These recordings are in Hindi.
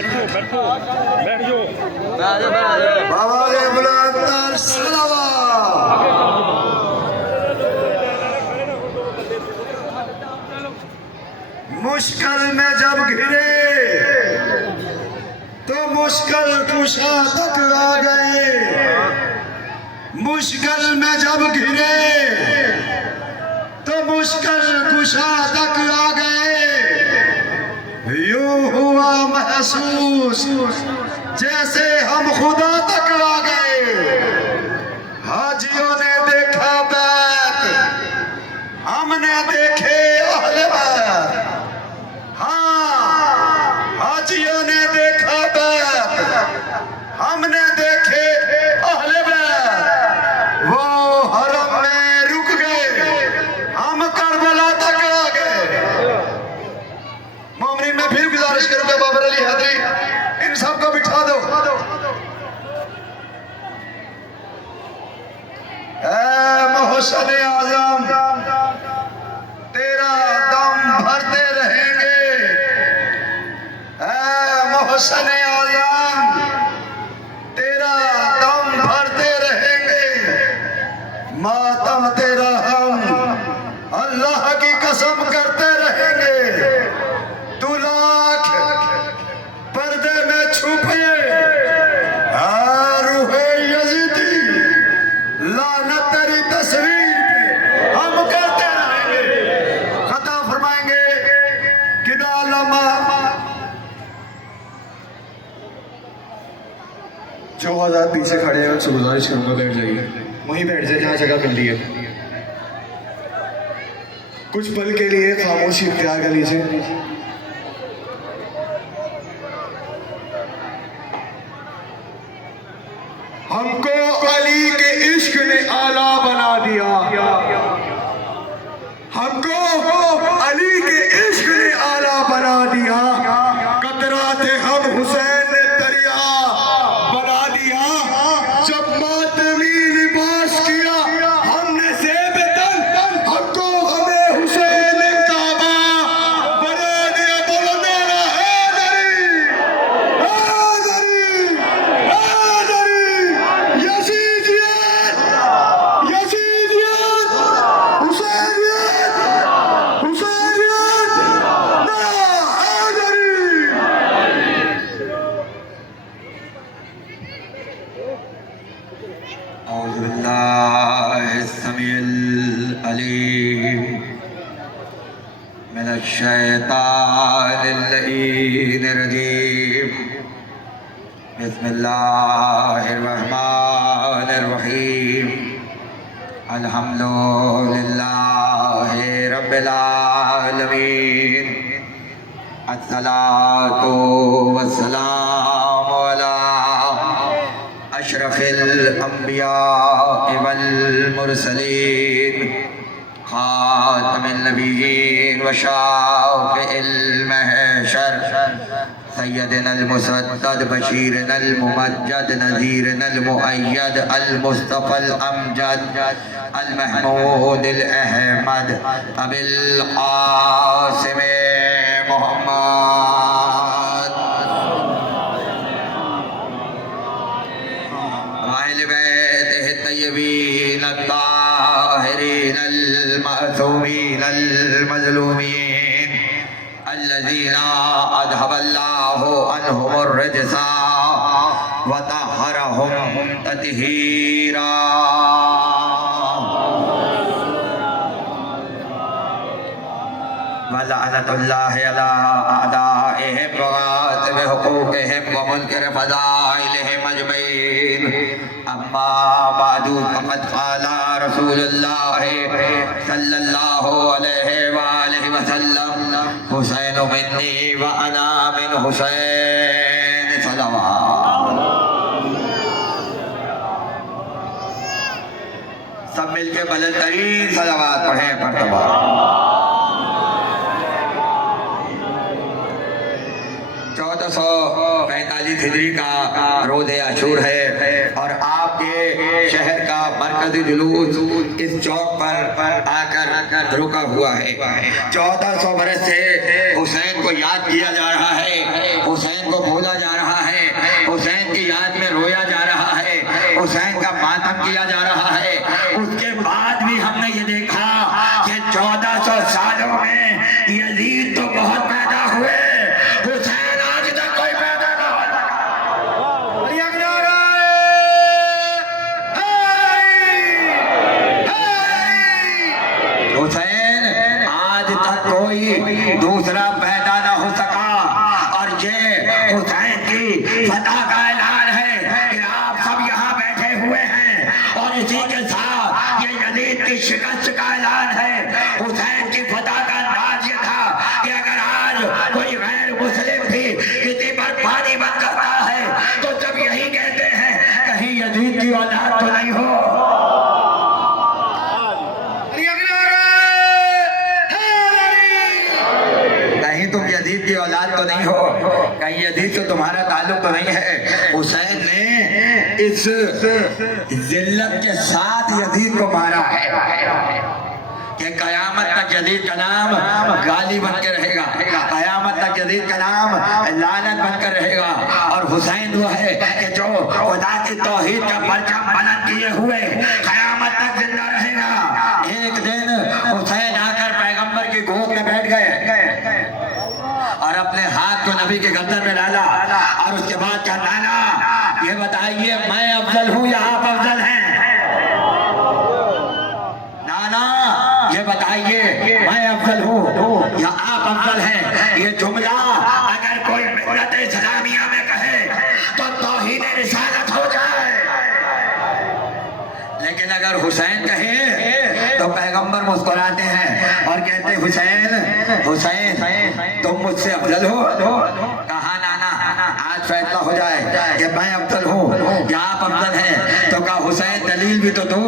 बैठ जाओ। बाबा रे बुलंद सलावत। मुश्किल में जब घिरे तो मुश्किल कुशा तक आ गए। मुश्किल में जब घिरे तो मुश्किल कुशा तक आ गए। यूं हुआ महसूस जैसे हम खुदा तक आ गए। हाजियों ने देखा बैत, हमने देखे अहले बैत। हाजियों ने देखा बैत, हमने देखे अहले बैत। वो हरम में रुक गए, हम करबला तक आ गए। मोमिन में फिर गुजारिश करूंगा बाबर अली हैदरी, इन सबको बिठा दो। मोहसिन आजम तेरा दम भरते रहेंगे। मोहसिन आजम तेरा दम भरते रहेंगे। मातम तेरा हम अल्लाह की कसम करते रहेंगे। तू लाख पर्दे में छुपे रूहे यजीदी, लानत तेरी तस्वीर पे हम करते रहेंगे। खता फरमाएंगे कि दालमा जो आजाद पीछे खड़े हैं उनसे गुजारिश करूंगा बैठ जाइए, वहीं बैठ जाए जहां जगह मिल रही है। कुछ पल के लिए खामोशी इख्तियार कर लीजिए। हमको अली के इश्क ने आला बना दिया। हमको अली के इश्क ने आला बना दिया। कतरा थे हम हुसैन ने दरिया बना दिया। जब मातमी लिबास किया हमने सेब तन, हमको हमें हुसैन ने काबा बना दिया। बोलो मेरा हैदरी, हैदरी, हैदरी। यजीदियत, यजीदियत, हुसैनियत, हुसैनियत, ना हैदरी। औज़ु बिल्लाहि समीउल अलीम मिनश शैतानिर लईनिर रजीम। बिस्मिल्लाहिर रहमानिर रहीम। अल्हम्दुलिल्लाहि रब्बिल आलमीन। अस्सलातु वस्सलामु अला अशरफिल अंबिया वल मुरसलीन, खातमिन नबिय्यीन व शाफ़िइल महशर, सय्यदुल मुसद्दद बशीरुल मुमज्जद नज़ीरुल मुअय्यद अल मुस्तफ़ल अमजद अल महमूदुल अहमद अबिल क़ासिम मोहम्मद अहले बैतिहि तय्यबीन अत्ताहिरीन अल मअसूमीन अल मज़लूमीन अल्लज़ीना अज़हबल्लाहु अन्हुमुर रिज्सा व तहहरहुम तत्हीरा। व लअनतुल्लाहि अला अअदाइहिम व गासिबि हुकूकिहिम व मुनकिरि फ़ज़ाइलिहिम अजमईन। अम्मा बअदु फ़क़द क़ाला रसूलुल्लाहि सल्लल्लाहु अलैहि व आलिहि व सल्लम, हुसैनु मिन्नी व अना मिन हुसैन सलवात। सब मिलके बुलंद तरीन सलवात पढ़ें मरतबा। 1445 हिजरी का रोज़े आशूर है और आप ये शहर का मरकजी जुलूस इस चौक पर आकर रुका हुआ है। 1400 बरस से हुसैन को याद किया जा रहा है, हुसैन को भूला जा रहा है, हुसैन की याद में रोया जा रहा है, हुसैन का मातम किया जा रहा है। उसके बाद भी हमने ये देखा कि 1400 सालों में यजीद तो बहुत पैदा हुए, हुसैन आज तक कोई पैदा ना हो सका। हुसैन आज तक कोई दूसरा पैदा ना हो सका। और ये हुसैन की फतह का ऐलान है कि आप सब यहाँ बैठे हुए हैं, और इसी के साथ ये यजीद की शिकस्त का ऐलान है। हुसैन की फतह का अंदाज ये था कि अगर आज कोई गैर मुस्लिम भी किसी पर पानी बंद करता है तो सब यही कहते हैं कहीं यजीद की औलाद तो नहीं हो। कहीं तुम यजीद की औलाद तो नहीं हो, कहीं यजीद से तुम्हारा ताल्लुक तो नहीं है। हुसैन ने इस जिल्लत के साथ यजीद को मारा है कि कयामत तक यजीद का नाम गाली बन के रहेगा, कयामत तक यजीद का नाम लानत बनकर रहेगा। और हुसैन वो है कि जो खुदा की तौहीद का परचम बुलंद किए हुए कयामत तक जिंदा रहेगा। एक दिन हुसैन आकर पैगंबर की गोद में बैठ गए और अपने हाथ को नबी के गर्दन में डाला, और उसके बाद क्या नाना ये बताइए मैं अफजल हूँ या आप अफजल हैं? नाना ये बताइए मैं अफजल हूँ या आप अफजल हैं? ये जुमला अगर कोई मिल्लत इस्लामिया में कहे तो तौहीद रिसालत हो जाए, लेकिन अगर हुसैन कहे तो पैगंबर मुस्कुराते हैं और कहते हुसैन हुसैन तुम मुझसे अफजल हो। कहा नाना आज फैसला हो जाए कि मैं अफजल हूँ या आप अफजल हैं। तो कहा हुसैन दलील भी तो दो।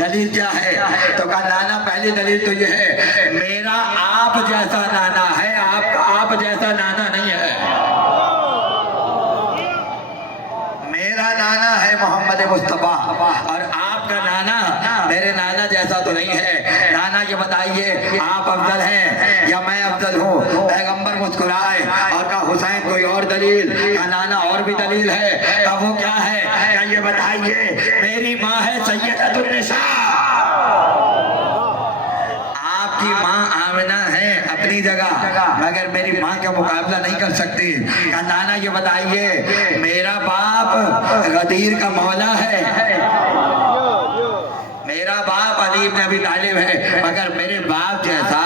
दलील क्या है? तो कहा नाना पहली दलील तो ये है मेरा आप जैसा नाना है, आपका आप जैसा नाना नहीं है। मेरा नाना है मोहम्मद मुस्तफा और आपका नाना मेरे नाना जैसा तो नहीं है। नाना ये बताइए आप अफजल हैं या मैं अफजल हूँ? पैगंबर मुस्कुराए और कहा हुसैन कोई और दलील? या नाना और भी दलील है। कहा वो क्या है? क्या ये बताइए मेरी माँ है सैयदतुन निसा, आपकी माँ आमिना है अपनी जगह, मगर मेरी माँ का मुकाबला नहीं कर सकती। क्या नाना ये बताइए मेरा बाप गदीर का मौला है, मेरा बाप अली इब्न अबी तालिब है, मगर मेरे बाप जैसा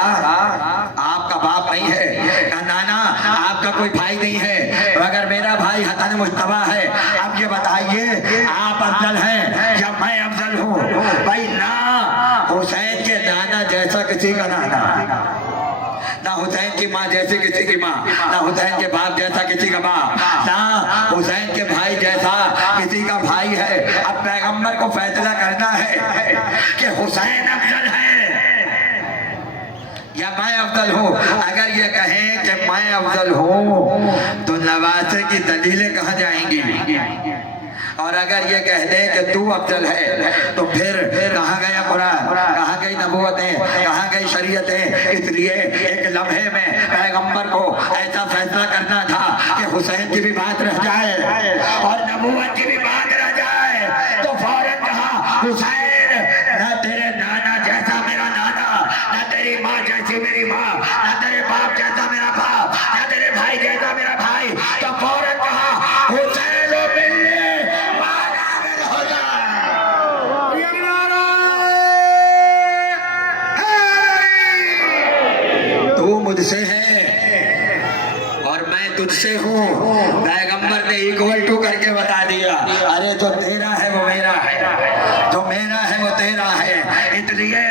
आपका बाप नहीं है। क्या नाना आपका कोई भाई नहीं है, मगर मेरा भाई हसन मुस्तफा है। अब ये बताइए आप अफजल हैं या मैं अफजल हूँ? भाई ना हुसैन के नाना जैसा किसी का नाना, ना हुसैन की माँ जैसी किसी की माँ, ना हुसैन के बाप जैसा किसी का बाप, ना हुसैन के भाई जैसा किसी का भाई है। अब पैगंबर को फैसला करना है कि हुसैन अफजल है या मैं अफजल हूँ। अगर ये कहें कि मैं अफजल हूँ तो नवासे की दलीलें कहाँ जाएंगी? और अगर ये कह दे कि तू अफजल है तो फिर कहाँ गया कुरान, कहाँ गई नबूवतें, कहाँ गई शरीयतें? इसलिए एक लम्हे में पैगंबर को ऐसा फैसला करना था कि हुसैन की भी बात रह जाए और नबूवत की भी बात रह जाए। तो फौरन कहा हुसैन ना तेरे नाना जैसा मेरा नाना, ना तेरी माँ जैसी मेरी माँ, ना तेरे बाप जैसा मेरा बाप, ना तेरे भाई जैसा मेरा भाई। तो फौरन कहा हुसैन मुझसे है और मैं तुझसे हूँ। पैगंबर ने इक्वल टू करके बता दिया, अरे जो तेरा है वो मेरा है, जो मेरा है वो तेरा है। इसलिए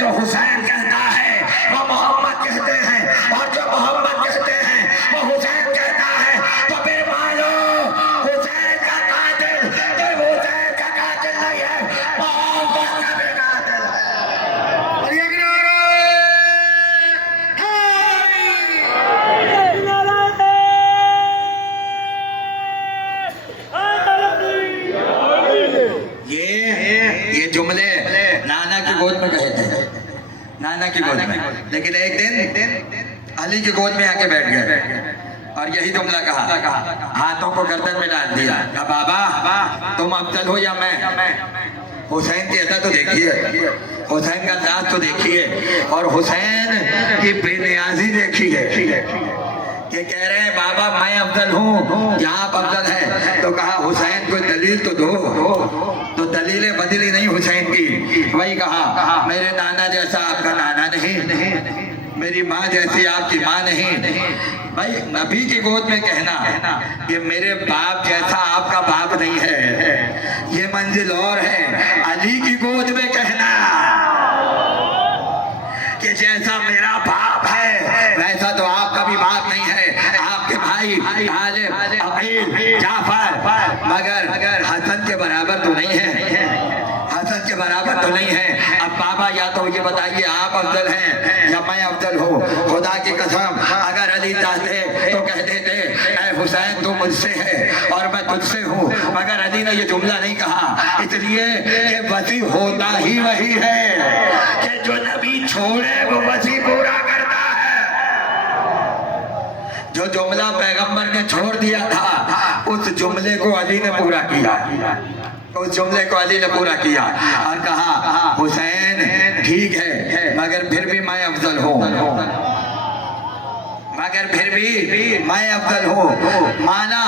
जो हुसैन कहता है वो मोहम्मद कहते हैं, और जो मोहम्मद कहते हैं वो हुसैन कहता है। तो फिर मानो हुसैन का कातिल तो हुसैन का कातिल नहीं है, मोहम्मद का भी कातिल है। नाना की गोद में। लेकिन एक दिन अली की गोद में आके बैठ गए और यही जुमला कहा, हाथों को गर्दन में डाल दिया। कहा बाबा तुम अफजल हो या मैं? हुसैन की अदा तो देखिए, हुसैन का अंदाज तो देखिए, और हुसैन की बेनियाजी देखिए कि कह रहे हैं बाबा मैं अफजल हूँ या आप अफजल हैं। तो कहा हुसैन कोई दलील तो दो। तो दलीलें बदली नहीं हुसैन की। वही कहा मेरे नाना जैसा आपका नाना नहीं, मेरी माँ जैसी आपकी माँ नहीं। भाई नबी की गोद में कहना कि मेरे बाप जैसा आपका बाप नहीं है, ये मंजिल और है। अली की गोद में कहना कि जैसा मेरा बाप है वैसा तो आपका भी बाप नहीं है। आपके भाई तालिब, अकील, जाफर, मगर हसन के बराबर तो नहीं है, हसन के बराबर तो नहीं है। अब बाबा या तो ये बताइए आप अफजल हैं या मैं अफजल हूँ? खुदा की कसम अगर अली चाहते तो कह देते ऐ हुसैन तू मुझसे है और मैं तुझसे हूँ, मगर अली ने ये जुमला नहीं कहा, इसलिए कि वसी होता ही वही है कि जो नबी छोड़े वो वसी पूरा करता है। जो जुमला पैगंबर ने छोड़ दिया था उस जुमले को अली ने पूरा किया, उस जुमले को अली ने पूरा किया और कहा हुसैन ठीक है मगर फिर भी मैं अफजल हूँ, मगर फिर भी मैं अफजल हूँ। माना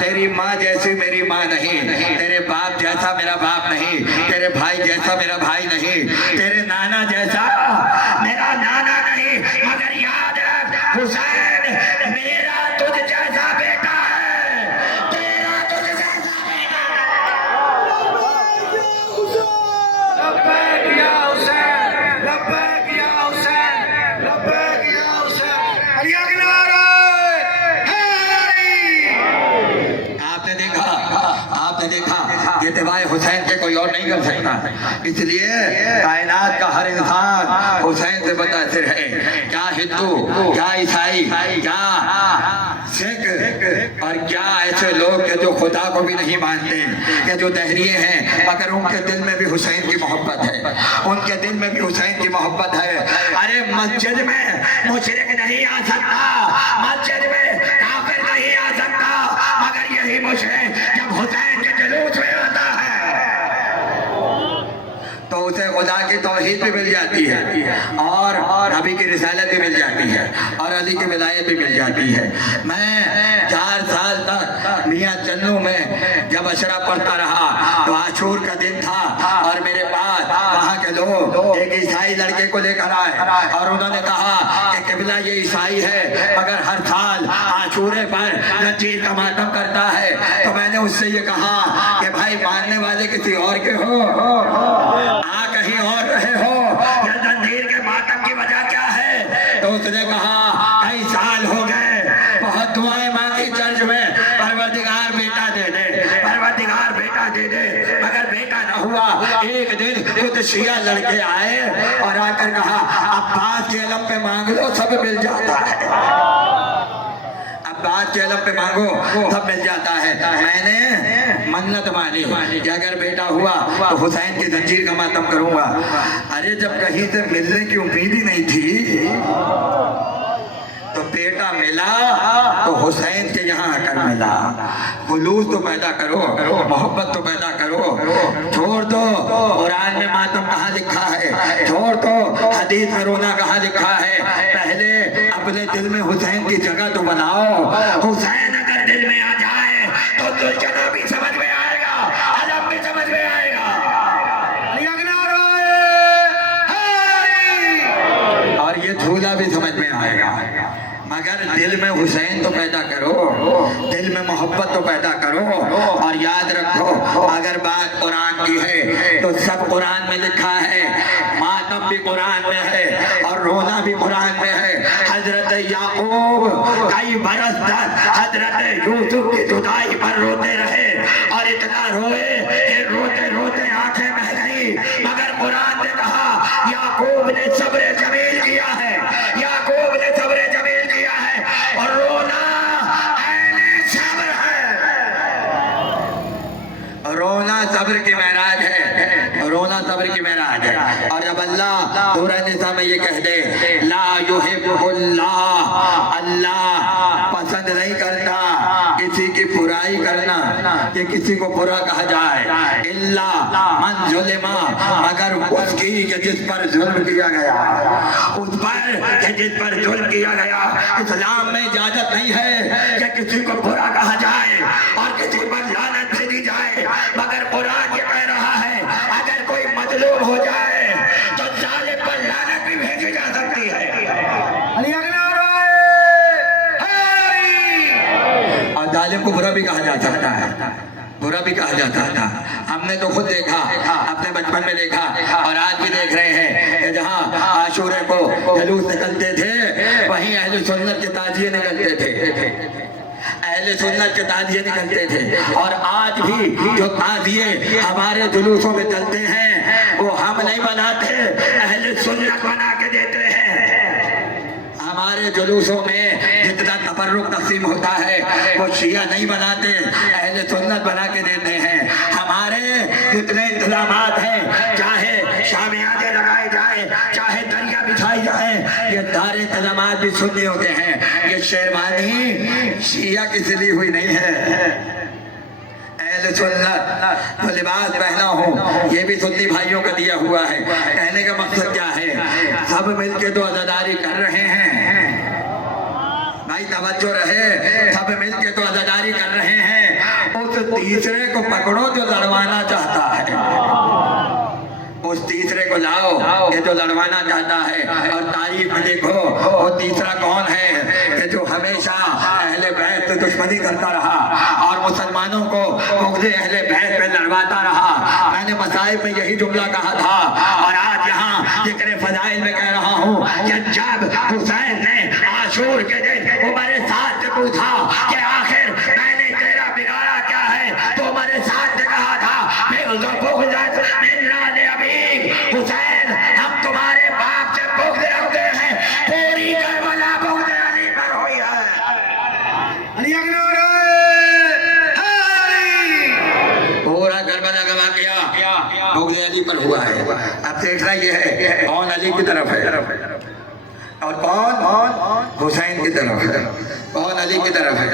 तेरी माँ जैसी मेरी माँ नहीं, तेरे बाप जैसा मेरा बाप नहीं, तेरे भाई जैसा मेरा भाई नहीं, तेरे नाना जैसा मेरा नाना नहीं, मगर याद रख हुसैन मेरा तुझ जैसा बेटा है, तेरा तुझ जैसा बेटा है। लब्बैक या हुसैन, लब्बैक या हुसैन, लब्बैक या हुसैन। अलिया के नारे आपने देखा ये दिवाए हुसैन के कोई और नहीं कर सकता, इसलिए कायनात का हर इंसान हुसैन से मुतासिर है। क्या हिंदू, क्या ईसाई, क्या सिख और क्या ऐसे लोग के जो खुदा को भी नहीं मानते, या जो दहरिए हैं मगर उनके दिल में भी हुसैन की मोहब्बत है, उनके दिल में भी हुसैन की मोहब्बत है। अरे मस्जिद में मुशरिक नहीं आ सकता, मस्जिद में काफिर नहीं आ सकता, मगर यही मुशरिक जब हुसैन के जुलूस में आता है तो उसे खुदा की तौहीद भी मिल जाती है और नबी की रिसालत भी मिल जाती है और अली की विलायत भी मिल जाती है। मैं 4 साल तक मियाँ चन्नू में जब अशरा पढ़ता रहा तो आशूर का दिन था और मेरे पास वहाँ के लोग एक ईसाई लड़के को लेकर आए और उन्होंने कहा कि किबला ये ईसाई है मगर हर साल आशूरे पर जंजीर का मातम करता है। तो मैंने उससे ये कहा कि भाई मानने वाले किसी और के हो, कहीं और रहे हो, या जंजीर के मातम की वजह क्या है? तो उसने कहा कई साल हो गए, बहुत दुआएं मांगी चर्च में, परवरदिगार बेटा दे दे, परवरदिगार बेटा दे दे, मगर बेटा न हुआ। एक दिन खुद शिया लड़के आए और आकर कहा अब्बास के इल्म पे मांग लो सब मिल जाता है, अब्बास के इल्म पे मांगो सब मिल जाता है। मैंने मन्नत मानी कि अगर बेटा हुआ तो हुसैन की जंजीर का मातम करूंगा। अरे जब कहीं से मिलने की उम्मीद ही नहीं थी तो बेटा मिला तो हुसैन के यहाँ आकर मिला। खुलूस तो पैदा करो, मोहब्बत तो पैदा करो। छोड़ दो कुरान में मातम कहाँ लिखा है, छोड़ दो हदीस में रोना कहाँ लिखा है। पहले अपने दिल में हुसैन की जगह तो बनाओ। हुसैन अगर दिल में आ जाए तो दुल्चना भी समझ में आएगा, अदब भी समझ में आएगा, और ये झूला भी समझ में आएगा। मगर दिल में हुसैन तो पैदा करो, दिल में मोहब्बत तो पैदा करो। और याद रखो अगर बात कुरान की है तो सब कुरान में लिखा है, मातम भी कुरान में है और रोना भी कुरान में है। हजरत याकूब कई बरस तक हजरत यूसुफ की जुदाई पर रोते रहे और इतना रोए कि रोते रोते आंखें बह गई, मगर कुरान ने कहा याकूब ने सब्र जमील किया है, याकूब ने सब्र जमील किया है और रोना ऐने सब्र है। रोना सब्र की महराज है, रोना रोना सब्र की मेराज है। और जब अल्लाह सूरह निसा में ये कह दे ला युहिब्बुल्लाह, अल्लाह पसंद नहीं करता किसी की बुराई करना, कि किसी को बुरा कहा जाए, इल्ला मन जुल्मा, मगर उसकी कि जिस पर जुल्म किया गया, उस पर कि जिस पर जुल्म किया गया। इस्लाम में इजाजत नहीं है कि किसी को बुरा कहा जाए और किसी पर लानत भेजी जाए, मगर कुरान ये कह रहा है अगर कोई मजलूम हो जाए तो जालिम पर लानत भी भेजी जा सकती है। और जालिम को बुरा भी कहा जा सकता है, बुरा भी कहा जाता था। हमने तो खुद देखा, अपने बचपन में देखा और आज भी देख रहे हैं कि जहाँ आशूरे को जुलूस निकलते थे वहीं अहले सुन्नत के ताजिए निकलते थे, अहले सुन्नत के ताजिए निकलते थे। और आज भी जो ताजिए हमारे जुलूसों में चलते हैं वो हम नहीं बनाते, अहले सुन्नत बना के देते हैं। हमारे जुलूसों में जितना तबर्रुक तक़सीम होता है वो शिया नहीं बनाते, अहले सुन्नत बना के देते हैं। हमारे जितने इंतजामात हैं, चाहे शामियाने लगाए जाए, चाहे दरिया बिछाई जाए, ये सारे इंतजामात भी सुन्नी होते हैं। ये शेरवानी शिया की सिली हुई नहीं है। सुन्नत तो लिबास पहना हो ये भी सुन्नी भाइयों का दिया हुआ है। कहने का मकसद क्या है, सब मिलके तो अज़ादारी कर रहे हैं भाई, तवज्जो रहे, सब मिलके तो अज़ादारी कर रहे हैं। उस तीसरे को पकड़ो जो लड़वाना चाहता है, उस तीसरे को लाओ ये जो लड़वाना चाहता है। और तारीफ में देखो वो तीसरा कौन है कि जो हमेशा अहले बैत से दुश्मनी करता रहा और मुसलमानों को मुग़ज़े अहले बैत पे लड़वाता रहा। मैंने मसाइब में यही जुमला कहा था और आज यहाँ ज़िक्र फ़ज़ाइल में कह रहा हूँ कि जब हुसैन ने आशूर के दिन उमर साद से पूछा कि आखिर मैंने तेरा बिगाड़ा क्या है, तो उमर साद ने कहा था हुसैन हम तुम्हारे बाप से बुग़्ज़ रखते हैं, पूरी करबला बुग़्ज़ अली पर हुई है। पूरा करबला का वाक़या बुग़्ज़ अली पर हुआ है। अब देखना ये है कौन अली की तरफ है और कौन हुसैन की तरफ है, कौन अली की तरफ है,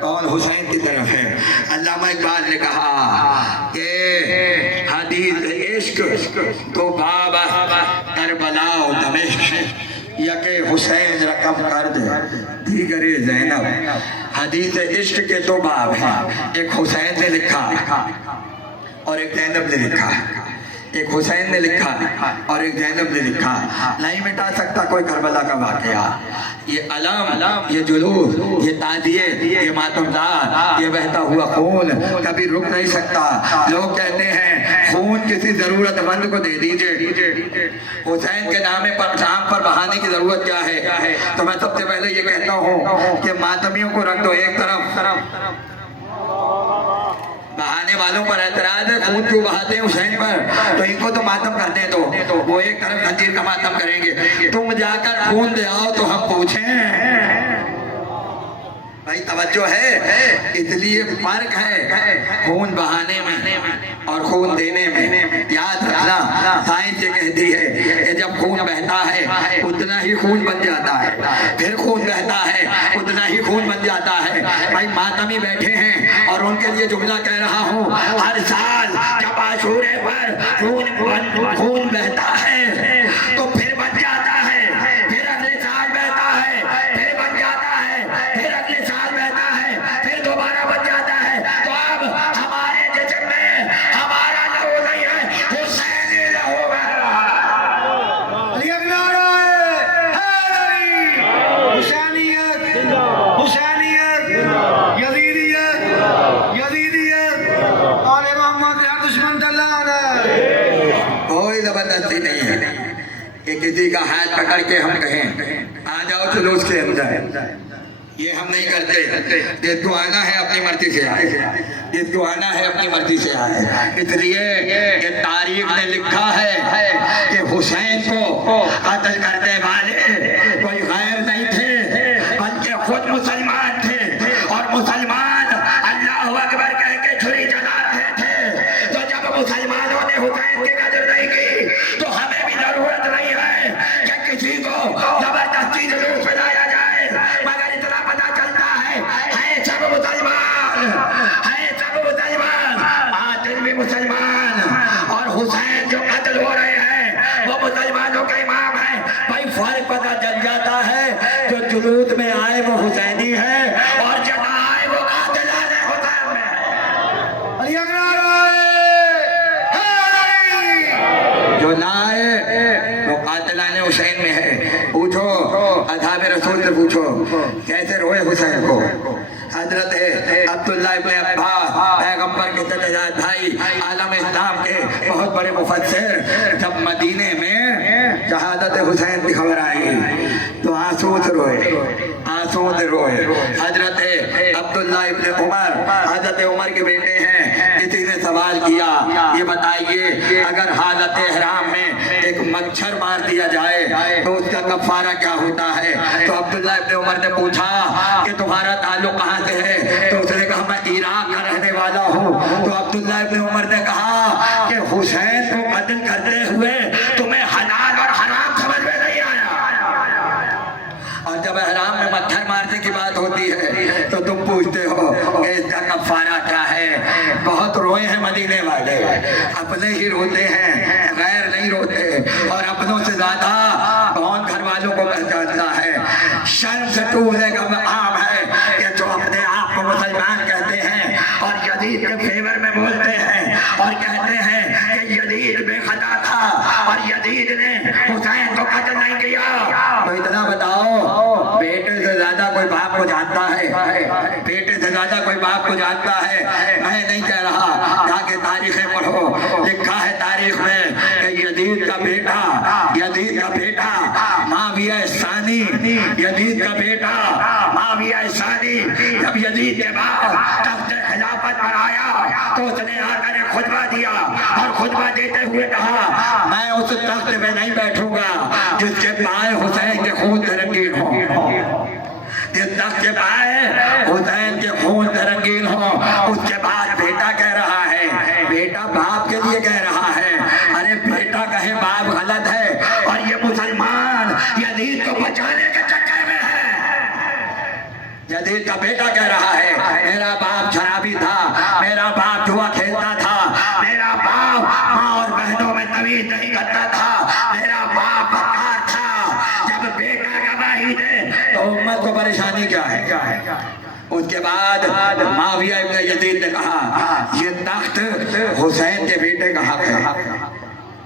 कौन हुसैन की तरफ है। अल्लामा इकबाल ने कहा कि हदीस इश्क तो बाबा करबला दमिश्क यके हुसैन रकम कर दे दीगरे ज़ैनब। हदीस इश्क के दो बाब हैं, एक हुसैन ने लिखा और एक ज़ैनब ने लिखा, एक हुसैन ने लिखा और एक ज़ैनब ने लिखा। नहीं मिटा सकता कोई करबला का वाक़या। ये अलाम, ये जुलूस, ये ताजिए, ये मातमदार, ये बहता हुआ खून कभी रुक नहीं सकता। लोग कहते हैं खून किसी ज़रूरतमंद को दे दीजिए, हुसैन के नाम पर शाम पर बहाने की ज़रूरत क्या है। तो मैं सबसे पहले ये कहता हूँ कि मातमियों को रख दो एक तरफ, बहाने वालों पर एतराज है, खून क्यों बहाते हैं हुसैन पर, तो इनको तो मातम करने दो, वो एक तरफ खंजीर का मातम करेंगे। तुम जाकर खून ले आओ तो हम पूछें भाई, तवज्जो है। इसलिए फर्क है खून बहाने में और खून देने में। याद रखना, साइंस ये कहती है कि जब खून बहता है उतना ही खून बन जाता है, फिर खून बहता है उतना ही खून बन जाता है। भाई मातमी बैठे हैं और उनके लिए जुमला कह रहा हूँ, हर साल जब आशूरे पर खून बहता है तो फिर बन जाता है, फिर अगले साल बहता है, फिर बन जाता है, फिर अगले साल बहता है, फिर दोबारा बन जाता है। तो अब हमारे जिस्म में हमारा लहू नहीं है, हुसैनी लहू बह रहा है। हुसैनियत, यजीदियत, यजीदियत और मोहम्मद दुश्मन कोई जबरदस्ती नहीं है कि किसी का हाथ पकड़ के हम कहें आ जाओ जुलूस के अंदर, ये हम नहीं करते। जिसको आना है अपनी मर्जी से आए, जिसको आना है अपनी मर्जी से आए। इसलिए ये तारीख ने लिखा है कि हुसैन को कत्ल करने वाले कोई गैर नहीं थे, बल्कि खुद मुसलमान थे और मुसलमान अल्लाह अकबर कह के छुरी चला रहे थे। तो जब मुसलमानों ने हुसैन की कदर नहीं है सब मुसलमान, कातिल भी मुसलमान, और हुसैन जो कत्ल हो रहे हैं वो मुसलमानों का इमाम है। भाई फर्क पता चल जाता है, जो जुलूस में आए वो हुसैनी है और जो ना आए वो कातिलाने हुसैन में है। अली अकबर है। जो ना आए वो कातिलाने हुसैन में है। पूछो असाब रसूल से, पूछो कैसे रोए हुसैन को। हजरत अब्दुल्ला इब्न अब्बास पैगंबर के सच्चे भाई, आलम इस्लाम के बहुत बड़े मुफस्सिर, जब मदीने में शहादत हुसैन की खबर आई तो आंसू से रोए, आंसू से रोए। हजरत अब्दुल्ला इब्न उमर, हजरत उमर के बेटे हैं, किसी ने सवाल किया, ये बताइए अगर हालत इहराम में एक मच्छर मार दिया जाए तो उसका कफारा क्या होता है। तो अब्दुल्ला इब्न उमर ने पूछा कि तुम्हारा ताल्लुक कहाँ से है। तो उसने कहा मैं इराक का रहने वाला हूँ। तो अब्दुल्ला इब्न उमर ने कहा कि हुसैन को कत्ल करते हुए तुम्हें हलाल और हराम समझ में नहीं आया, और जब इहराम में मच्छर मारने की बात होती है तो तुम पूछते हो कि इसका कफारा क्या है। बहुत रोए हैं मदीने वाले, अपने ही रोते हैं, गैर नहीं रोते। और अपनों से ज्यादा कौन घर वालों को पहचानता है। शर्म से टूटने का आम है कि जो अपने आप को मुसलमान कहते हैं और यजीद के फेवर में बोलते हैं और कहते हैं कि यजीद बेखता था और यजीद ने हुसैन को कत्ल नहीं किया। तो इतना बताओ, बेटे से ज्यादा कोई बाप को जानता है, बेटे से ज्यादा कोई बाप को जानता है। मैं नहीं कह रहा, जाके तारीखें पढ़ो, लिखा है तारीख में कि यजीद का बेटा, यजीद का बेटा माविया सानी, यजीद का बेटा माविया सानी जब यजीद के बाद तख्त खिलाफत पर आया तो उसने आकर खुतबा दिया और खुतबा देते हुए कहा मैं उस तख्त में नहीं बैठूंगा जिसके पाए हुसैन के खून से रंगीन हो, जिस तख्त के पाए हुसैन के खून से रंगीन हो। उसके बाद बेटा कह रहा है, बेटा बाप के लिए कह रहा है। अरे बेटा कहे बाप गलत है, और ये मुसलमान यजीद को बचाने के चक्कर में है। यजीद का बेटा कह रहा है मेरा बाप शराबी था, मेरा बाप जुआ खेलता था, मेरा बाप माँ और बहनों में तमीज नहीं करता था, मेरा बाप बदकार था। जब बेटा गवाही दे तो उम्मत को परेशानी क्या है। उसके बाद माविया इब्न यजीद ने कहा ये तख्त हुसैन के बेटे का हक है,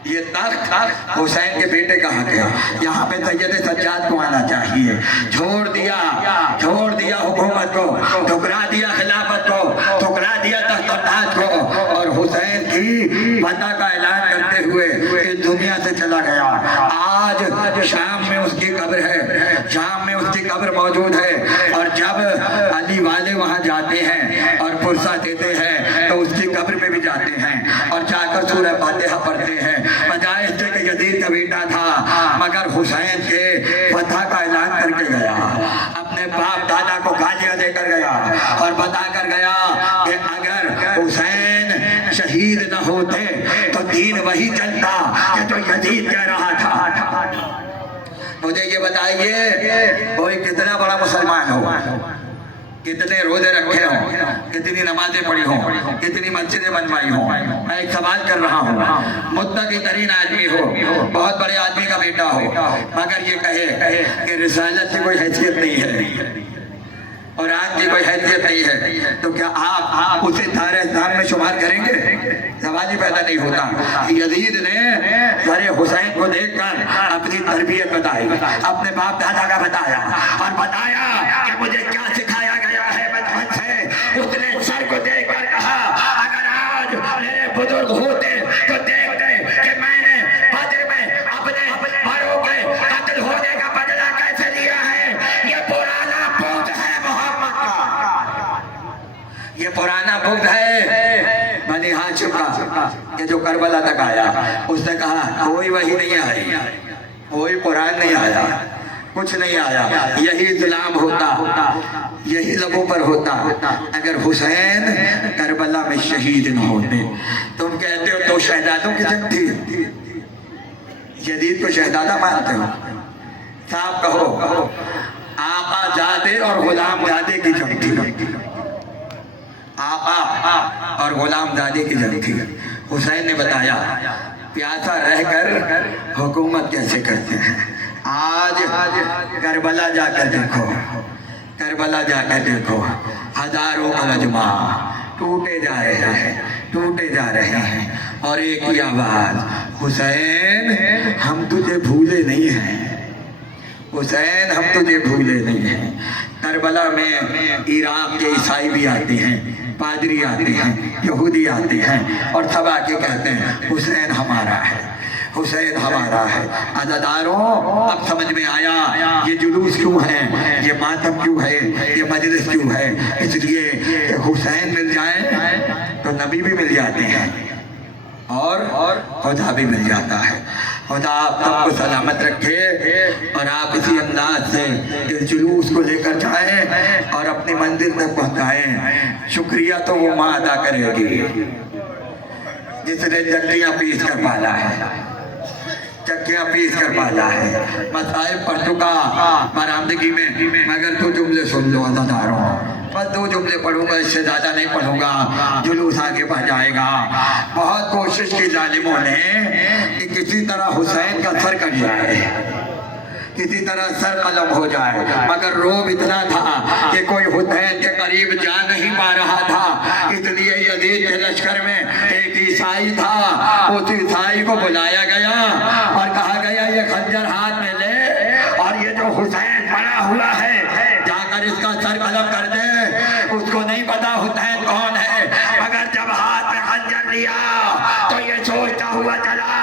ये तख्त हुसैन के बेटे का हक है। यहाँ पे सैयद सज्जाद को आना चाहिए। छोड़ दिया हुकूमत को, ठुकरा दिया खिलाफत को, ठुकरा दिया तख्त और ताज को, और हुसैन की फतह का ऐलान करते हुए इस दुनिया से चला गया। आज शाम में उसकी कब्र है, शाम में उसकी कब्र मौजूद है। और जब अली वाले वहाँ जाते हैं और पुरसा देते हैं तो उसकी कब्र में भी जाते हैं और जाकर सूरह फातिहा पढ़ते हैं। बजाय इससे कि यजीद का बेटा था, मगर हुसैन के फतह का ऐलान करके गया, अपने बाप दादा को गालियां देकर गया और बताकर गया कि अगर हुसैन शहीद न होते तो दीन वही चलता कि जो यजीद कह रहा था। मुझे ये बताइए कोई कितना बड़ा मुसलमान हो, कितने रोजे रखे हों, कितनी नमाजें पढ़ी हों, कितनी मस्जिदें बनवाई हों, मैं एक सवाल कर रहा हूँ, मुत्तकी तरीन आदमी हो, बहुत बड़े आदमी का बेटा हो, मगर ये कहे कि रिसालत की कोई हैसियत नहीं है और आज की कोई हैसियत नहीं है, तो क्या आप उसे तारे इस्लाम में शुमार करेंगे? सवाल ही पैदा नहीं होता। यजीद ने घरे हुसैन को देखकर अपनी तरबियत बताई, अपने बाप दादा का बताया और बताया कि मुझे क्या सिखाया गया है बचपन से। उसने सर को देखकर कहा अगर आज मेरे बुजुर्ग होते तो देखते कि मैंने बद्र में अपने बड़ों के कत्ल होने का बदला कैसे लिया है। ये पुराना बुग़्ज़ है मोहम्मद का, ये पुराना बुग़्ज़ है बनी हाशिम का, ये जो करबला तक आया। उसने कहा कोई वही नहीं आई, कोई कुरान नहीं आया, कुछ नहीं आया, यही इस्लाम होता, यही लबों पर होता अगर हुसैन करबला में शहीद न होते। तुम कहते हो तो शहजादों की जंग थी, यजीद को शहजादा मानते हो? साफ कहो, आका जादे और गुलाम जादे की जंग थी। आका और गुलामजादे की जंग थी। हुसैन ने बताया प्यासा रहकर हुकूमत कैसे करते हैं। आज करबला जाकर देखो, करबला जाकर देखो, हजारों का मजमा टूटे जा रहे हैं, टूटे जा रहे हैं, और एक ही आवाज, हुसैन हम तुझे भूले नहीं हैं, हुसैन हम तुझे भूले नहीं हैं। करबला में इराक के ईसाई भी आते हैं, पादरी आते हैं, यहूदी आते हैं और सब आके कहते हैं हुसैन हमारा है, हुसैन हमारा है। अज़ादारों, अब समझ में आया ये जुलूस क्यों है, ये मातम क्यों है, ये मजलिस क्यों है। इसलिए हुसैन मिल जाए तो नबी भी मिल जाते हैं और खुदा भी मिल जाता है। खुदा आप सबको सलामत रखे और आप इसी अंदाज से इस जुलूस को लेकर जाएं और अपनी मंजिल तक पहुंचाएं। शुक्रिया तो वो माँ अदा करेगी जिसने चक्कियाँ पीस कर पाला है, चक्कियाँ पीस कर पाला है। मसाइब पढ़ चुका बरामदगी में, मगर तो जुमले सुन लो अज़ादारों, बस 2 जुमले पढ़ूंगा, इससे ज्यादा नहीं पढ़ूंगा, जुलूस आगे बढ़ जाएगा। बहुत कोशिश की जालिमों ने कि किसी तरह हुसैन का सर कट जाए, किसी तरह सर कलम हो जाए, मगर रोब इतना था कि कोई हुसैन के करीब जा नहीं पा रहा था। इसलिए यजीद के लश्कर में एक ईसाई था, उस ईसाई को बुलाया गया और कहा गया ये खंजर हाथ में ले और ये जो हुसैन पड़ा हुआ है जाकर इसका सर कलम कर दे। उसको नहीं पता हुसैन कौन है, मगर जब हाथ में खंजर लिया तो ये सोचता हुआ चला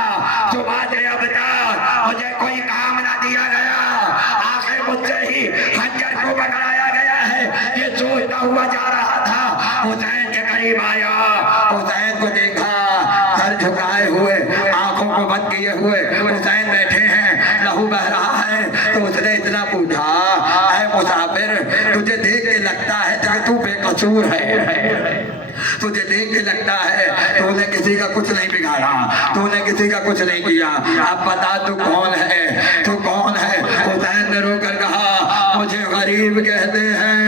सुबह से अब तक मुझे कोई काम ना दिया गया, आखिर मुझसे ही खंजर को पकड़ाया गया है, ये सोचता हुआ जा रहा था। हुसैन के करीब आया, हुसैन को देखा, सर झुकाए हुए, आंखों को बंद किए हुए हुसैन बैठे हैं, लहू बह रहा है। तो उसने इतना पूछा, ऐ मुसाफिर, तुझे देख के लगता है कि तू बेकसूर है, तुझे देख के लगता है तूने किसी का कुछ नहीं बिगाड़ा, तूने किसी का कुछ नहीं किया, अब बता तू कौन है, तू कौन है। हुसैन ने रोकर कहा मुझे गरीब कहते हैं,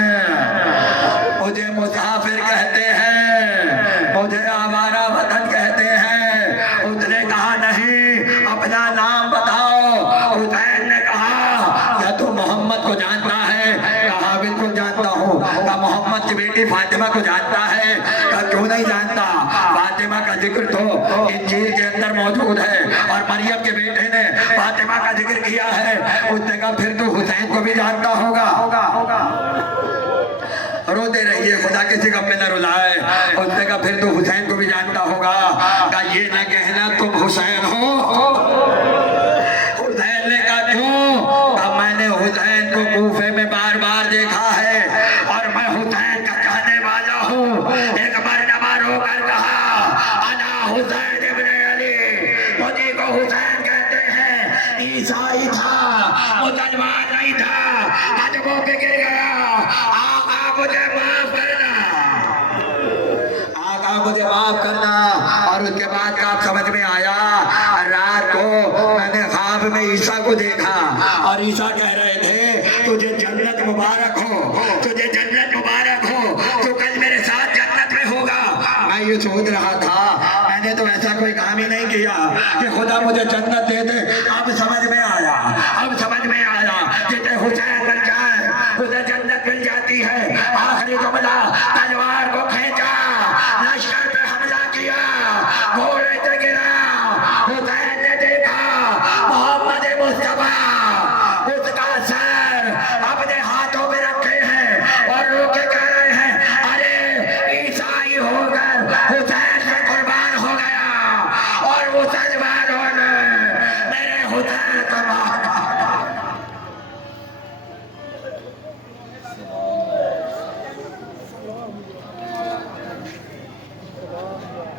मुझे मुसाफिर कहते हैं, मुझे आवारा वतन कहते हैं। उसने कहा नहीं, अपना नाम बताओ। हुसैन ने कहा क्या तू मोहम्मद को जानता है? कहा बिल्कुल जानता हूँ। कहा मोहम्मद की बेटी फातिमा को जानता है? कहा क्यों नहीं जानता, फातिमा का जिक्र तो इंजील के अंदर मौजूद है और मरियम के बेटे ने फातिमा का जिक्र किया है। उसने कहा फिर तो हुसैन को भी जानता होगा। रोते रहिए, खुदा किसी गम में न रुलाए। उसने कहा फिर तो हुसैन को भी जानता होगा। कहा ये न कहना तुम हुसैन हो। हुसैन ने कहा क्यों? कहा मैंने हुसैन को कूफे में बार बार देखा है और मैं हुसैन का चाहने वाला हूँ। एक मरतबा रोकर कहा अना हुसैन इब्ने अली, मुझे को हुसैन कहते हैं। ईसाई था, मुसलमान नहीं था, कदमों पे गिर गया। आका मुझे माफ करना, आका मुझे माफ करना। और उसके बाद का आप समझ में आया, रात को मैंने ख्वाब में ईसा को देखा और ईसा कह रहे थे तुझे जन्नत मुबारक हो, तुझे जन्नत मुबारक हो, तो कल मेरे साथ जन्नत में होगा। मैं ये सोच रहा था, मैंने तो ऐसा कोई काम ही नहीं किया कि खुदा मुझे जन्नत दे दे। अब समझ में आया, अब समझ में आया, जिसे हुसैन मिल जाए उसे जन्नत मिल जाती है। आखिरी जुमला, तलवार को खींचा, लश्कर पे हमला किया, घोड़े से गिरा। हुसैन ने देखा मोहम्मद मुस्तफा उसका सर अपने हाथों में रखे हैं और रोके कह रहे हैं अरे ईसाई होकर हुसैन